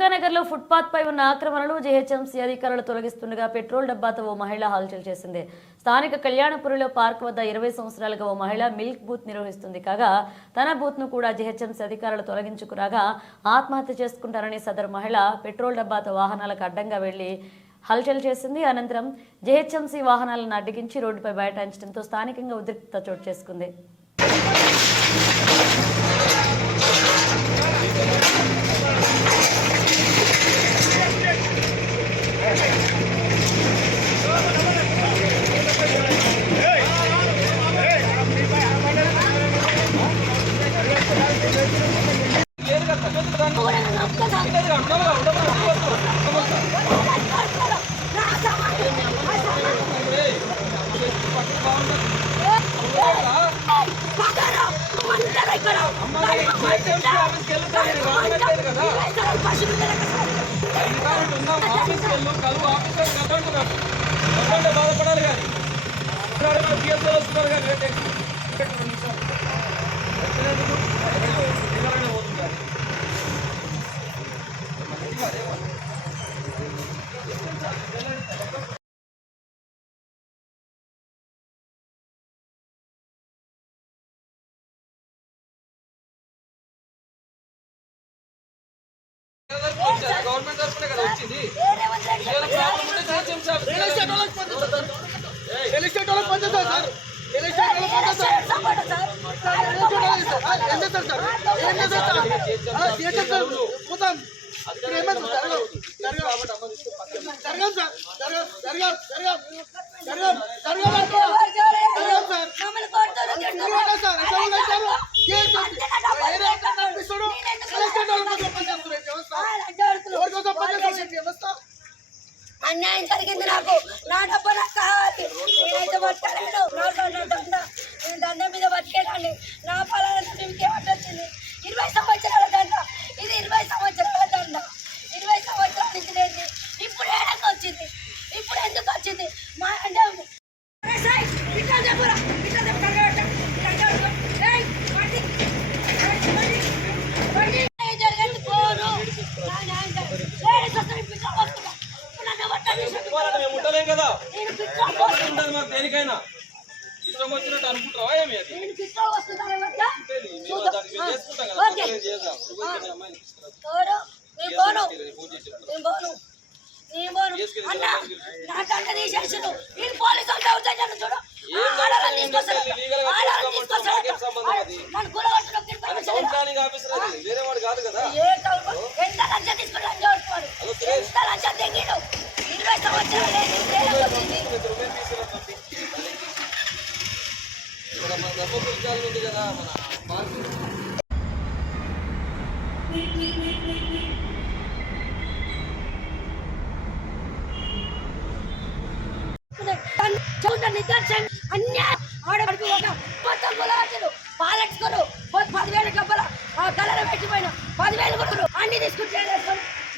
చిలుకానగర్లో footpath పై ఉన్న ఆక్రమణలు GHMC అధికారులు తొలగిస్తుండగా పెట్రోల్ డబ్బాతో ఓ మహిళ హల్చల్ చేసింది. స్థానిక కళ్యాణపురిలో పార్క్ వద్ద 20 సంవత్సరాలుగా ఓ మహిళ మిల్క్ బూత్ నిర్వహిస్తుంది కాగా తన బూత్ ను కూడా జీహెచ్ఎంసీ అధికారులు తొలగించుకురాగా ఆత్మహత్య చేసుకుంటారని సదరు మహిళ పెట్రోల్ డబ్బాతో వాహనాలకు అడ్డంగా వెళ్లి హల్చల్ చేసింది. అనంతరం జీహెచ్ఎంసీ వాహనాలను అడ్డగించి రోడ్డుపై బైఠాయించడంతో స్థానికంగా ఉద్రిక్తత చోటు చేసుకుంది. బాధపడాలి కానీ వస్తున్నారు కానీ గవర్నమెంట్ తరఫునే కదా వచ్చింది. అన్యాయం జరిగింది. నాకు నా డబ్బు నాకు కావాలి. నేనైతే బతకలేను. నేను దండ మీద బతికేదాన్ని. నా పొలాలతో మీకు ఏమట్టొచ్చింది? 20 సంవత్సరాల దండ. ఇది 20 సంవత్సరాల దండ. 20 సంవత్సరాల నుంచి లేదు. ఇప్పుడు ఏడకి వచ్చింది. ఇప్పుడు ఎందుకు వచ్చింది? మా అంటే కదా దేనికైనా ఇష్టం వచ్చినట్టు అనుకుంటావా ఏమి అది వేరే వాడు కాదు కదా. ఎంత లంచం తీసుకుంటారు? 20 సంవత్సరాలు మన ధర్మపురి ఉంది కదా మన నిదర్శనం అన్యాయం. ఆడబడికి ఒక మొత్తం గులాలు పాలెట్టుకోరు 10,000 డబ్బుల కలర్ పెట్టిపోయిన 10,000 కొడుకురు అన్ని తీసుకుంటే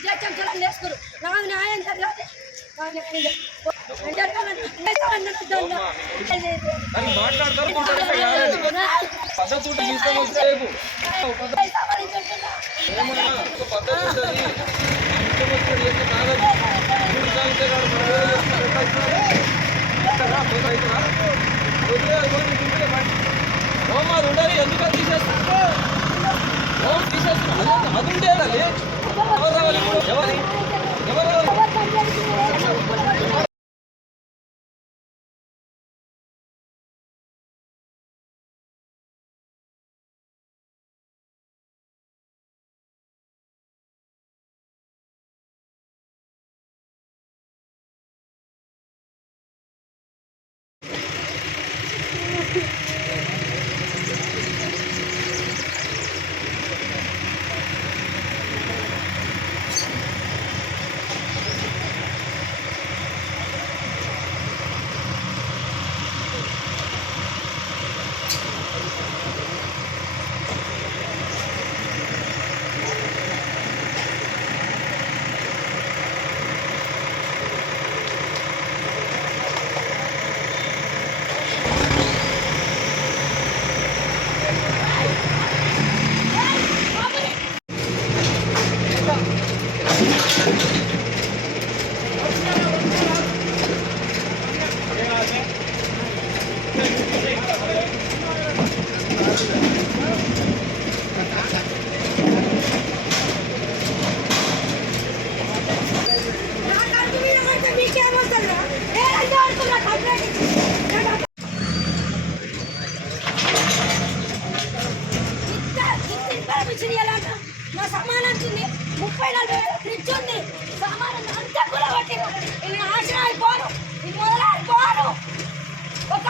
జడ్జంచాలని వేసుకోరు. నాకు న్యాయం జరగాలి. అది ఉండాలి. ఎందుకని తీసేస్తున్నారు? అది ఉండేయాలి. ఎవరి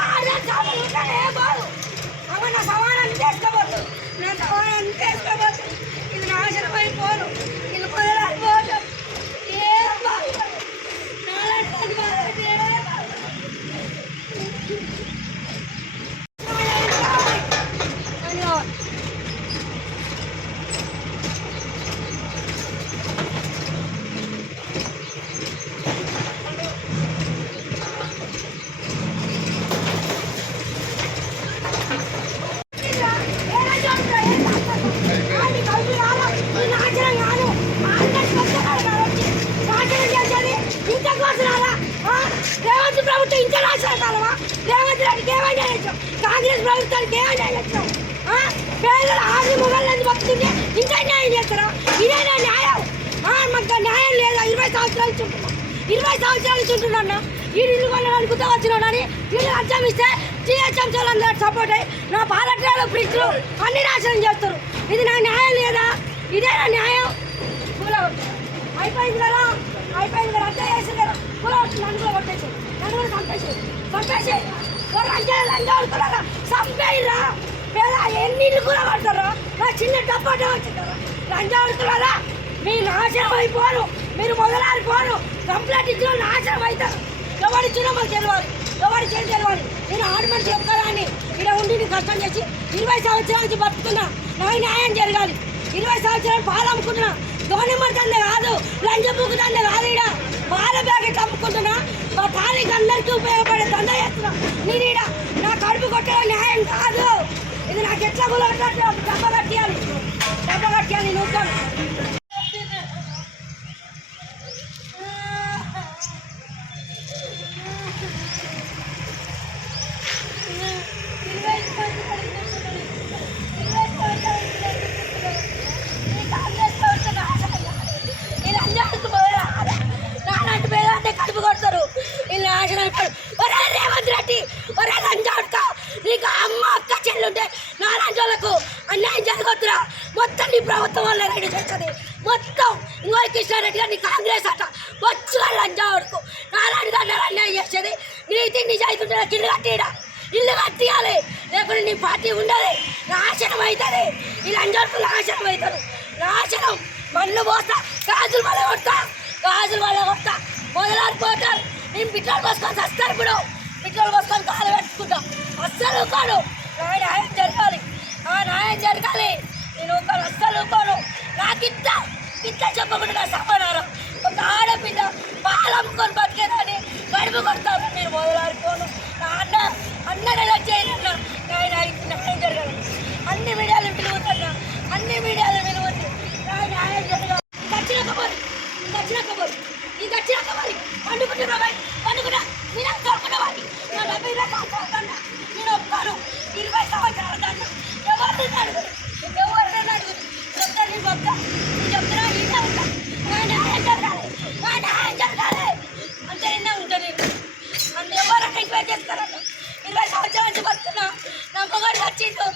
ఆడదాని సామాన్ ఉంటానే బాదు అమ్మ నా సమానాన్ని చేసుకోబోతు నా సమానాన్ని చేసుకోబోతు ఇది నాశనం అయిపోను ఇది మొదలైపోదు ఏం బాధ నాలాంటి రేవంత్ ప్రభుత్వం ఇంకా నాశనం కాలమా రేవంత్ రెడ్డికి ఏమైనా చేసాం కాంగ్రెస్ ప్రభుత్వానికి ఏమైనా చేస్తాం పేదల ఆది మొగళ్ళని బతుకుంటే ఇంకా న్యాయం చేస్తారా ఇదేనా న్యాయం మాకు న్యాయం లేదా 20 సంవత్సరాలు చుంటున్నా 20 సంవత్సరాలు చుంటున్నా ఈ ఇల్లు కొనడానికి వచ్చినాడని ఇల్లు అర్థం ఇస్తే జిహెచ్ఎంసీ వాళ్ళందరూ సపోర్ట్ అయ్యి నా పాలట్రాలు ఫ్రిడ్జ్లు అన్ని నాశనం చేస్తారు ఇది నా న్యాయం లేదా ఇదేనా న్యాయం అయిపోయింది కదా అర్థం చేసి కదా నన్ను కూడా కొట్టేసి నన్ను కూడా చంపేసి లంచాడుతున్నారా చంపేయరా పేద ఎన్ని ఇల్లు కూడా పడతారా నా చిన్న డబ్బాట వచ్చింటారా లంచాడుతున్నారా మీ నాశనం అయిపోను మీరు మొదలారిపోను కంప్లైంట్ ఇచ్చిన నాశనం అవుతారు ఎవరి చిన్న మాకు తెలియాలి ఎవరి చేతి తెలియాలి నేను ఆడు మనిషి ఒక్కదాన్ని ఇక్కడ ఉండి నేను కష్టం చేసి 20 సంవత్సరాల నుంచి బతుకుతున్నా నాకు న్యాయం జరగాలి 20 సంవత్సరాలు పాలు అమ్ముకుంటున్నా గవర్నమెంట్ దండే కాదు లంచ బుక్ దండే కాదు ఇక్కడ పాల ప్యాకెట్ అమ్ముకుంటున్నా మా ఖాళీకి అందరికీ ఉపయోగపడే దండ చేస్తున్నా నేను ఇక్కడ నా కడుపు కొట్టడం న్యాయం కాదు ఇది నాకు ఎట్లా కూడా డబ్బ కట్టియాలి నూతాను కడుపు కొడతారు వీళ్ళు నాశనం అయిపోయారు ఒరే రేవంత్ రెడ్డి ఒరే లంచాడుక నీకు అమ్మ అక్క చెల్లుంటే నా లంచాలకు అన్యాయం జరగొద్దురా మొత్తం నీ ప్రభుత్వం వల్ల రెడీ చేస్తుంది మొత్తం ఇంకో కృష్ణారెడ్డి గారు నీ కాంగ్రెస్ అట వచ్చుగా లంచాడుకు నాలాంటి దాన్ని అన్యాయం చేసేది నీతి నిజాయితీ ఉంటే నాకు ఇల్లు కట్టియాలి లేకుంటే నీ పార్టీ ఉండదు నాశనం అవుతుంది ఈ లంచాడుకు నాశనం అవుతారు నాశనం మన్ను పోస్తా గాజులు వల్ల కొడతా మొదలాడిపోతారు నేను పిట్రోల్ పోసుకొని వస్తాను ఇప్పుడు పిట్రోల్ పోసుకొని కాలు పెట్టుకుంటా అస్సలు ఊకోను న్యాయం జరగాలి న్యాయం జరగాలి నేను ఊకోను అస్సలు ఊకోను నాకు ఇంత చెప్పకుండా నా సమానారం ఒక ఆడపిల్ల పాలు అమ్ముకొని బతికేదాన్ని గడుపు కొడతాను నేను మొదలాడిపోను నా అన్న ఎలక్ట్ చేయను న్యాయం జరగాలి అన్ని మీడియాలు పిలువుతున్నా అన్ని మీడియాలు పిలువుతుంది న్యాయం జరగాలి దచ్చినాక మరి పండుకుంటున్నా నేను దొరకన వాడిని నా 70 సంవత్సరాలు నేను ఒప్పుకోను 20 సంవత్సరాలు దాన్ని ఎవరిని అడుగురు చెప్తా నేను చెప్తున్నా ఈయన ఉంటా న్యాయం జరగాలి అంతే నిన్న ఉంటా నేను అంత ఎవరైనా ఎంక్వైరీ చేస్తారన్న 20 సంవత్సరాల నుంచి బతున్నా నా మొగాడు వచ్చిండు